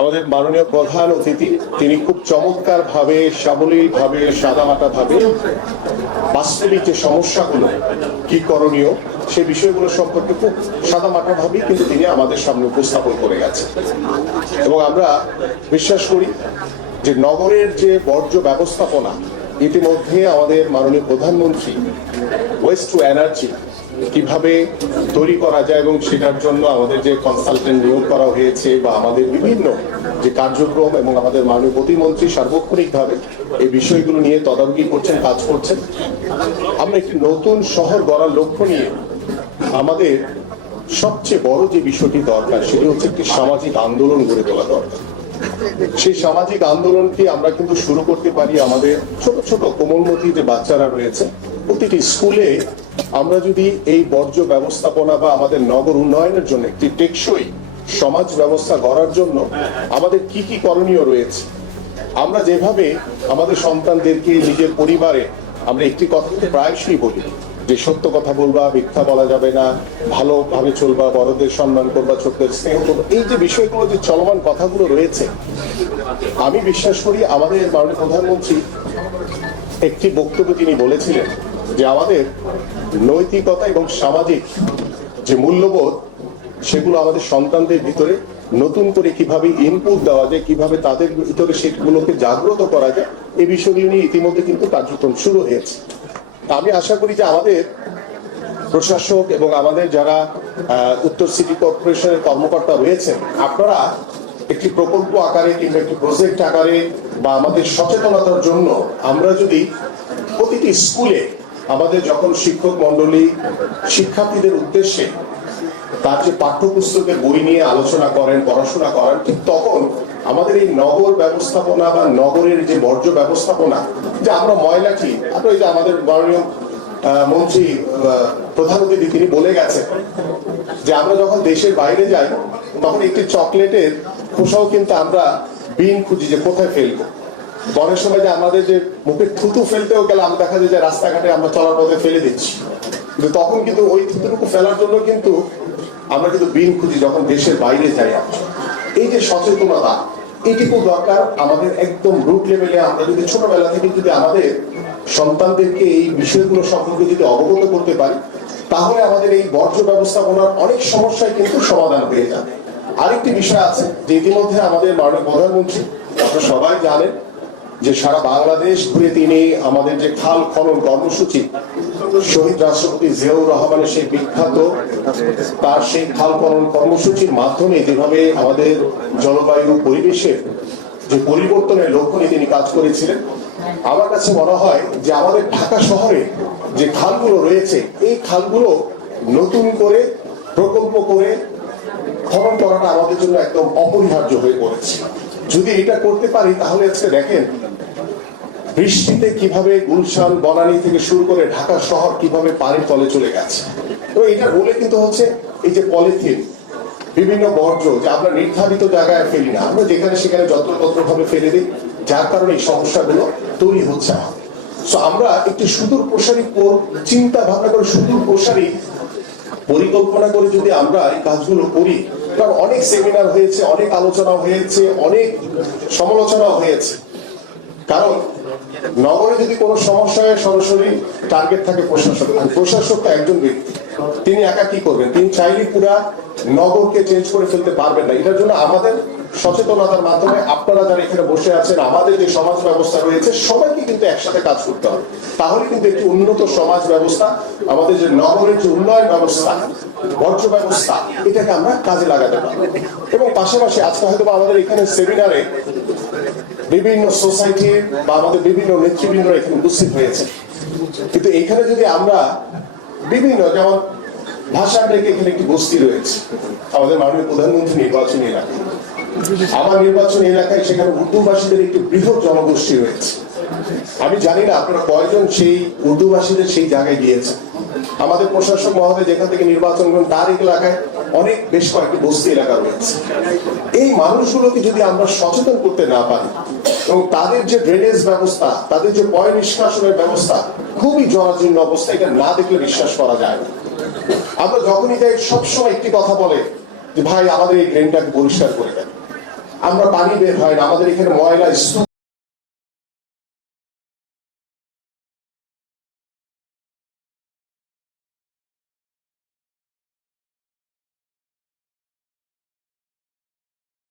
আমাদের মাননীয় প্রধান অতিথি তিনি খুব চমৎকার ভাবে সাবলীল ভাবে সাদামাটা ভাবে বাস্তবিক যে সমস্যাগুলো কি করণীয় সে বিষয়গুলো সম্পর্কে খুব সাদামাটা ভাবেই কিন্তু তিনি আমাদের সামনে উপস্থাপন করে গেছেন। এবং আমরা বিশ্বাস করি যে নগরের যে বর্জ্য ব্যবস্থাপনা ইতিমধ্যে আমাদের মাননীয় প্রধানমন্ত্রী ওয়েস্ট টু এনার্জি কিভাবে তৈরি করা যায় এবং সেটার জন্য আমাদের যে কনসালটেন্ট নিয়োগ করা হয়েছে বা আমাদের বিভিন্ন যে কার্যক্রম এবং আমাদের মাননীয় প্রতিমন্ত্রী সার্বক্ষণিকভাবে এই বিষয়গুলো নিয়ে তদারকি করছেন, কাজ করছেন। আমরা একটি নতুন শহর গড়ার লক্ষ্য নিয়ে আমাদের সবচেয়ে বড় যে বিষয়টি দরকার সেটি হচ্ছে একটি সামাজিক আন্দোলন গড়ে তোলা দরকার। সেই সামাজিক আন্দোলনকে আমরা কিন্তু শুরু করতে পারি আমাদের ছোট ছোট কোমলমতি যে বাচ্চারা রয়েছে প্রতিটি স্কুলে আমরা যদি এই বর্জ্য ব্যবস্থাপনা বা আমাদের নগর উন্নয়নের জন্য একটি টেকসই সমাজ ব্যবস্থা গড়ার জন্য আমাদের কি কি করণীয় রয়েছে, আমরা যেভাবে আমাদের সন্তানদেরকে নিজের পরিবারে আমরা একটি কথা প্রায়শই বলি যে সত্য কথা বলবা, মিথ্যা বলা যাবে না, ভালোভাবে চলবা, বড়দের সম্মান করবা, ছোটদের স্নেহ করবা, এই যে বিষয়গুলো যে চলমান কথাগুলো রয়েছে, আমি বিশ্বাস করি আমাদের মাননীয় প্রধানমন্ত্রী একটি বক্তব্য তিনি বলেছিলেন যে আমাদের নৈতিকতা এবং সামাজিক যে মূল্যবোধ সেগুলো আমাদের সন্তানদের ভিতরে নতুন করে কিভাবে ইনপুট দেওয়া যায়, কিভাবে তাদের ভিতরে সেগুলোকে জাগ্রত করা যায়, এই বিষয়গুলো নিয়ে ইতিমধ্যে কিন্তু কার্যক্রম শুরু হয়েছে। আমি আশা করি যে আমাদের প্রশাসক এবং আমাদের যারা উত্তর সিটি কর্পোরেশনের কর্মকর্তা রয়েছেন, আপনারা একটি প্রকল্প আকারে কিংবা একটি প্রজেক্ট আকারে বা আমাদের সচেতনতার জন্য আমরা যদি প্রতিটি স্কুলে আমাদের যখন শিক্ষক মন্ডলী শিক্ষার্থীদের উদ্দেশ্যে তার যে পাঠ্যপুস্তকের বই নিয়ে আলোচনা করেন, পড়াশোনা করেন, ঠিক তখন আমাদের এই নগর ব্যবস্থাপনা বা নগরের যে বর্জ্য ব্যবস্থাপনা, যে আমরা ময়লাটি আপনার এই যে আমাদের মাননীয় মন্ত্রী প্রধান অতিথি তিনি বলে গেছেন যে আমরা যখন দেশের বাইরে যাই তখন একটি চকলেটের খোসাও কিন্তু আমরা বিন খুঁজি যে কোথায় ফেলবো। অনেক সময় যে আমাদের যে মুখে থুতু ফেলতেও গেলে আমরা দেখা যায় যে রাস্তাঘাটে আমরা চলার পথে ফেলে দিচ্ছি, কিন্তু তখন কিন্তু ওই থুতুটুকু ফেলার জন্য কিন্তু আমরা কিন্তু বিন খুঁজি যখন দেশের বাইরে যাই। এই যে সচেতনতা এইটুকু দরকার আমাদের একদম রুট লেভেলে। আমরা যদি ছোটবেলা থেকে যদি আমাদের সন্তানদেরকে এই বিষয়গুলো সম্পর্কে যদি অবগত করতে পারি তাহলে আমাদের এই বর্জ্য ব্যবস্থাপনার অনেক সমস্যায় কিন্তু সমাধান হয়ে যাবে। আরেকটি বিষয় আছে যে ইতিমধ্যে আমাদের মাননীয় প্রধানমন্ত্রী আপনারা সবাই জানেন যে সারা বাংলাদেশ ঘুরে তিনি আমাদের যে খাল খনন কর্মসূচি শহীদ রাষ্ট্রপতি জিয়াউর রহমানের সেই বিখ্যাত তার সেই খাল খনন কর্মসূচির মাধ্যমে যেভাবে আমাদের জলবায়ু পরিবেশের যে পরিবর্তনের লক্ষ্য নিয়ে তিনি কাজ করেছিলেন, আমার কাছে মনে হয় যে আমাদের ঢাকা শহরে যে খালগুলো রয়েছে এই খালগুলো নতুন করে প্রকল্প করে খনন করাটা আমাদের জন্য একদম অপরিহার্য হয়ে পড়েছে। যদি এটা করতে পারি তাহলে আজকে দেখেন বৃষ্টিতে কিভাবে গুলশান বনানী থেকে শুরু করে ঢাকা শহর কিভাবে পানির তলে চলে গেছে। তো এটা বলে কিন্তু হচ্ছে এই যে পলিথিন বিভিন্ন বর্জ্য যে আমরা নির্ধারিত জায়গায় ফেলি না, আমরা যেখানে সেখানে যত্রতত্র ভাবে ফেলে দিই, যার কারণে এই সমস্যাগুলো তৈরি হচ্ছে। তো আমরা একটি সুদূর প্রসারী চিন্তা ভাবনা করে সুদূর প্রসারী পরিকল্পনা করে যদি আমরা এই কাজগুলো করি, কারণ অনেক সেমিনার হয়েছে, অনেক আলোচনা হয়েছে, অনেক সমালোচনা হয়েছে, কারণ নগরে যদি কোনো সমস্যায় সরাসরি টার্গেট থাকে প্রশাসক, প্রশাসক তো একজন ব্যক্তি, তিনি একা কি করবেন, তিনি চাইলে পুরা নগরকে চেঞ্জ করে ফেলতে পারবেন না। এটার জন্য আমাদের সচেতনতার মাধ্যমে আপনারা যারা এখানে বসে আছেন, আমাদের যে সমাজ ব্যবস্থা রয়েছে সবাইকে কিন্তু একসাথে কাজ করতে হবে, তাহলে কিন্তু একটি উন্নত সমাজ ব্যবস্থা, আমাদের যে নগরের যে উন্নয়ন ব্যবস্থা, বর্জ্য ব্যবস্থা, এটাকে আমরা কাজে লাগাতে পারবো। এবং পাশাপাশি আজকে হয়তো আমাদের এখানে সেমিনারে বিভিন্ন সোসাইটির বা আমাদের বিভিন্ন নেতৃবৃন্দ এখানে উপস্থিত হয়েছে, কিন্তু এখানে যদি আমরা বিভিন্ন যেমন ভাষা রেখে এখানে একটি বস্তি রয়েছে আমাদের মাননীয় প্রধানমন্ত্রী নির্বাচনী এলাকা, আমার নির্বাচনী এলাকায় সেখানে উর্দুভাষীদের একটি বৃহৎ জনগোষ্ঠী রয়েছে। আমি জানি না আপনারা কয়জন সেই উর্দুভাষীদের সেই জায়গায় গিয়েছেন। আমাদের প্রশাসক মহোদয় যেখান থেকে নির্বাচন করেন তার এলাকায় অনেক বেশ কয়েকটি বস্তি এলাকা রয়েছে। এই মানুষগুলোকে যদি আমরা সচেতন করতে না পারি এবং তাদের যে ড্রেনেজ ব্যবস্থা, তাদের যে পয় নিষ্কাশনের ব্যবস্থা খুবই জরাজীর্ণ অবস্থা, এটা না দেখলে বিশ্বাস করা যায় না। আমরা যখনই যাই সবসময় একটি কথা বলে যে ভাই আমাদের এই ড্রেনটাকে পরিষ্কার করে দেন। আমরা পানি বের হয় না, আমাদের এখানে ময়লা স্তূপ